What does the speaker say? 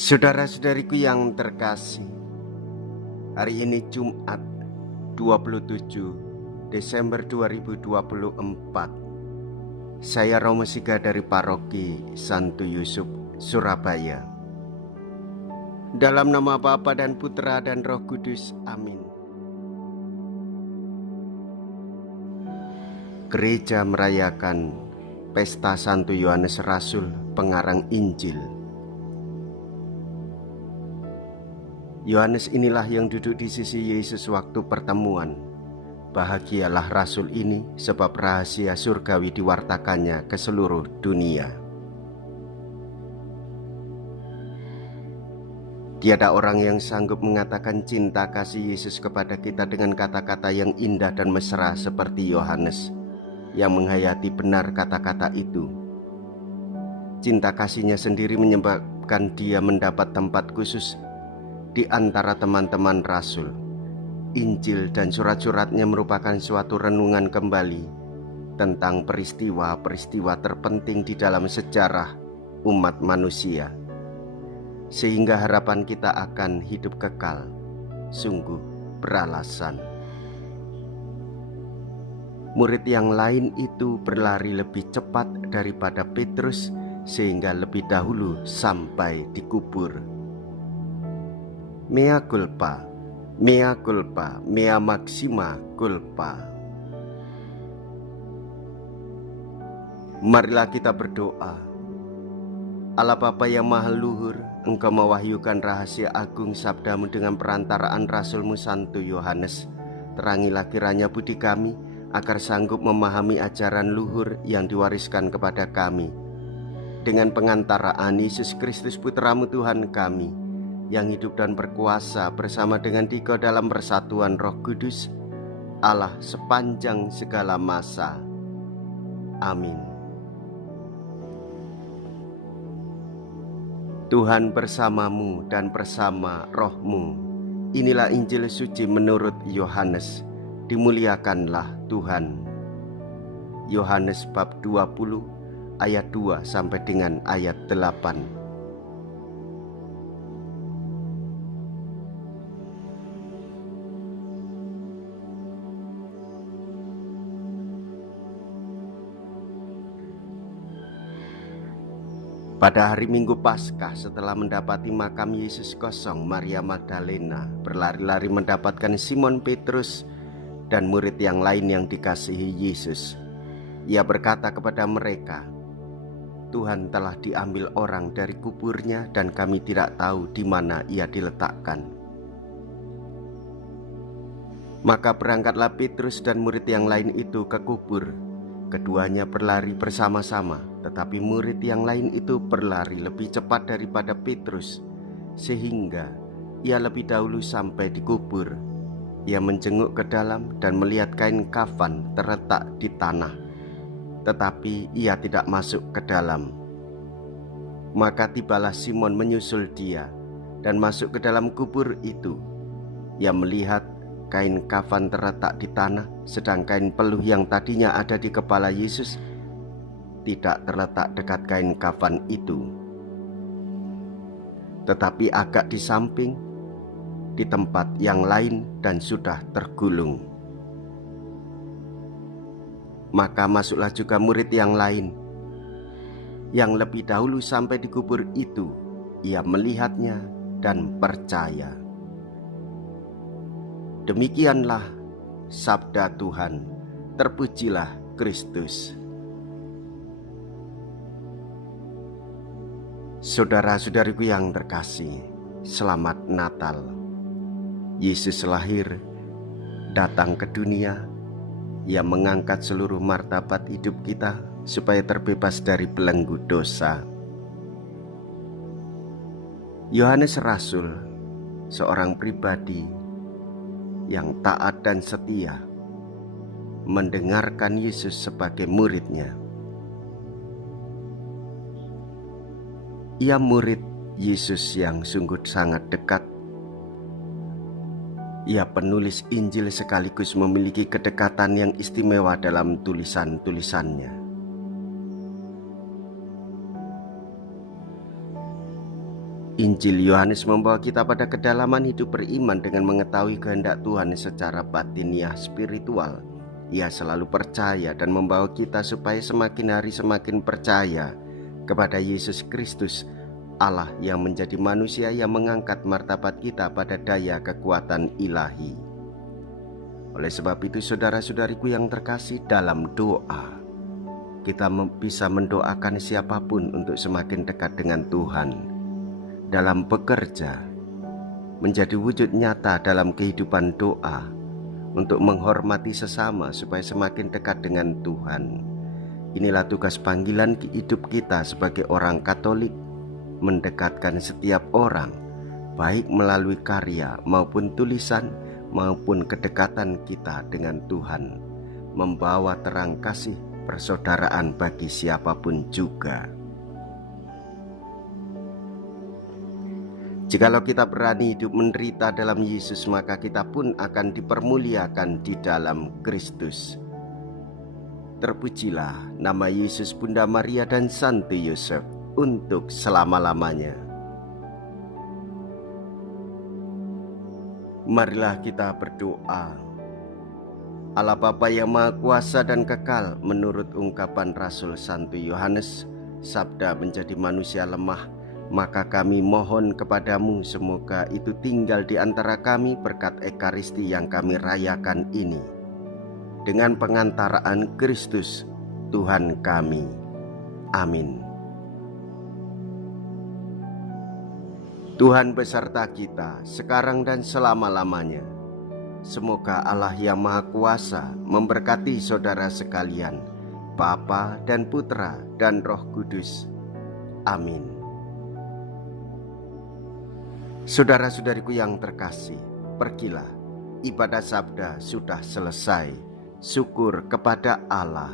Saudara-saudariku yang terkasih, hari ini Jumat 27 Desember 2024. Saya Romo Siga dari Paroki Santo Yusuf, Surabaya. Dalam nama Bapa dan Putra dan Roh Kudus, amin. Gereja merayakan Pesta Santo Yohanes Rasul, pengarang Injil. Yohanes inilah yang duduk di sisi Yesus waktu pertemuan. Bahagialah rasul ini, sebab rahasia surgawi diwartakannya ke seluruh dunia. Tiada orang yang sanggup mengatakan cinta kasih Yesus kepada kita dengan kata-kata yang indah dan mesra seperti Yohanes, yang menghayati benar kata-kata itu. Cinta kasihnya sendiri menyebabkan dia mendapat tempat khusus di antara teman-teman rasul. Injil dan surat-suratnya merupakan suatu renungan kembali tentang peristiwa-peristiwa terpenting di dalam sejarah umat manusia, sehingga harapan kita akan hidup kekal sungguh beralasan. Murid yang lain itu berlari lebih cepat daripada Petrus, sehingga lebih dahulu sampai dikubur. Mea culpa, mea culpa, mea maxima culpa. Marilah kita berdoa. Allah Bapa yang Maha Luhur, Engkau mewahyukan rahasia agung sabdamu dengan perantaraan Rasulmu Santo Yohanes. Terangilah kiranya budi kami, agar sanggup memahami ajaran luhur yang diwariskan kepada kami. Dengan pengantaraan Yesus Kristus Putramu Tuhan kami, yang hidup dan berkuasa bersama dengan Dikau dalam persatuan Roh Kudus, Allah sepanjang segala masa. Amin. Tuhan bersamamu dan bersama rohmu. Inilah Injil suci menurut Yohanes. Dimuliakanlah Tuhan. Yohanes bab 20 ayat 2 sampai dengan ayat 8. Pada hari Minggu Paskah, setelah mendapati makam Yesus kosong, Maria Magdalena berlari-lari mendapatkan Simon Petrus dan murid yang lain yang dikasihi Yesus. Ia berkata kepada mereka, "Tuhan telah diambil orang dari kuburnya dan kami tidak tahu di mana ia diletakkan." Maka berangkatlah Petrus dan murid yang lain itu ke kubur. Keduanya berlari bersama-sama, tetapi murid yang lain itu berlari lebih cepat daripada Petrus, sehingga ia lebih dahulu sampai di kubur. Ia menjenguk ke dalam dan melihat kain kafan terletak di tanah, tetapi ia tidak masuk ke dalam. Maka tibalah Simon menyusul dia dan masuk ke dalam kubur itu. Ia melihat kain kafan terletak di tanah, sedang kain peluh yang tadinya ada di kepala Yesus tidak terletak dekat kain kafan itu, tetapi agak di samping, di tempat yang lain dan sudah tergulung. Maka masuklah juga murid yang lain, yang lebih dahulu sampai di kubur itu. Ia melihatnya dan percaya. Demikianlah sabda Tuhan. Terpujilah Kristus. Saudara-saudariku yang terkasih, selamat Natal. Yesus lahir, datang ke dunia. Ia mengangkat seluruh martabat hidup kita supaya terbebas dari belenggu dosa. Yohanes Rasul, seorang pribadi yang taat dan setia, mendengarkan Yesus sebagai muridnya. Ia murid Yesus yang sungguh sangat dekat. Ia penulis Injil sekaligus memiliki kedekatan yang istimewa dalam tulisan-tulisannya. Injil Yohanes membawa kita pada kedalaman hidup beriman dengan mengetahui kehendak Tuhan secara batiniah spiritual. Ia selalu percaya dan membawa kita supaya semakin hari semakin percaya kepada Yesus Kristus, Allah yang menjadi manusia yang mengangkat martabat kita pada daya kekuatan ilahi. Oleh sebab itu saudara-saudariku yang terkasih, dalam doa kita bisa mendoakan siapapun untuk semakin dekat dengan Tuhan. Dalam bekerja, menjadi wujud nyata dalam kehidupan doa untuk menghormati sesama supaya semakin dekat dengan Tuhan. Inilah tugas panggilan hidup kita sebagai orang Katolik, mendekatkan setiap orang, baik melalui karya maupun tulisan maupun kedekatan kita dengan Tuhan, membawa terang kasih persaudaraan bagi siapapun juga. Jikalau kita berani hidup menderita dalam Yesus, maka kita pun akan dipermuliakan di dalam Kristus. Terpujilah nama Yesus, Bunda Maria dan Santo Yosef untuk selama-lamanya. Marilah kita berdoa. Allah Bapa yang Maha Kuasa dan Kekal, menurut ungkapan Rasul Santo Yohanes, sabda menjadi manusia lemah, maka kami mohon kepadamu semoga itu tinggal di antara kami berkat Ekaristi yang kami rayakan ini. Dengan pengantaraan Kristus Tuhan kami. Amin. Tuhan beserta kita sekarang dan selama-lamanya. Semoga Allah yang Maha Kuasa memberkati saudara sekalian, Bapa dan Putra dan Roh Kudus. Amin. Saudara-saudariku yang terkasih, pergilah, ibadah sabda sudah selesai. Syukur kepada Allah.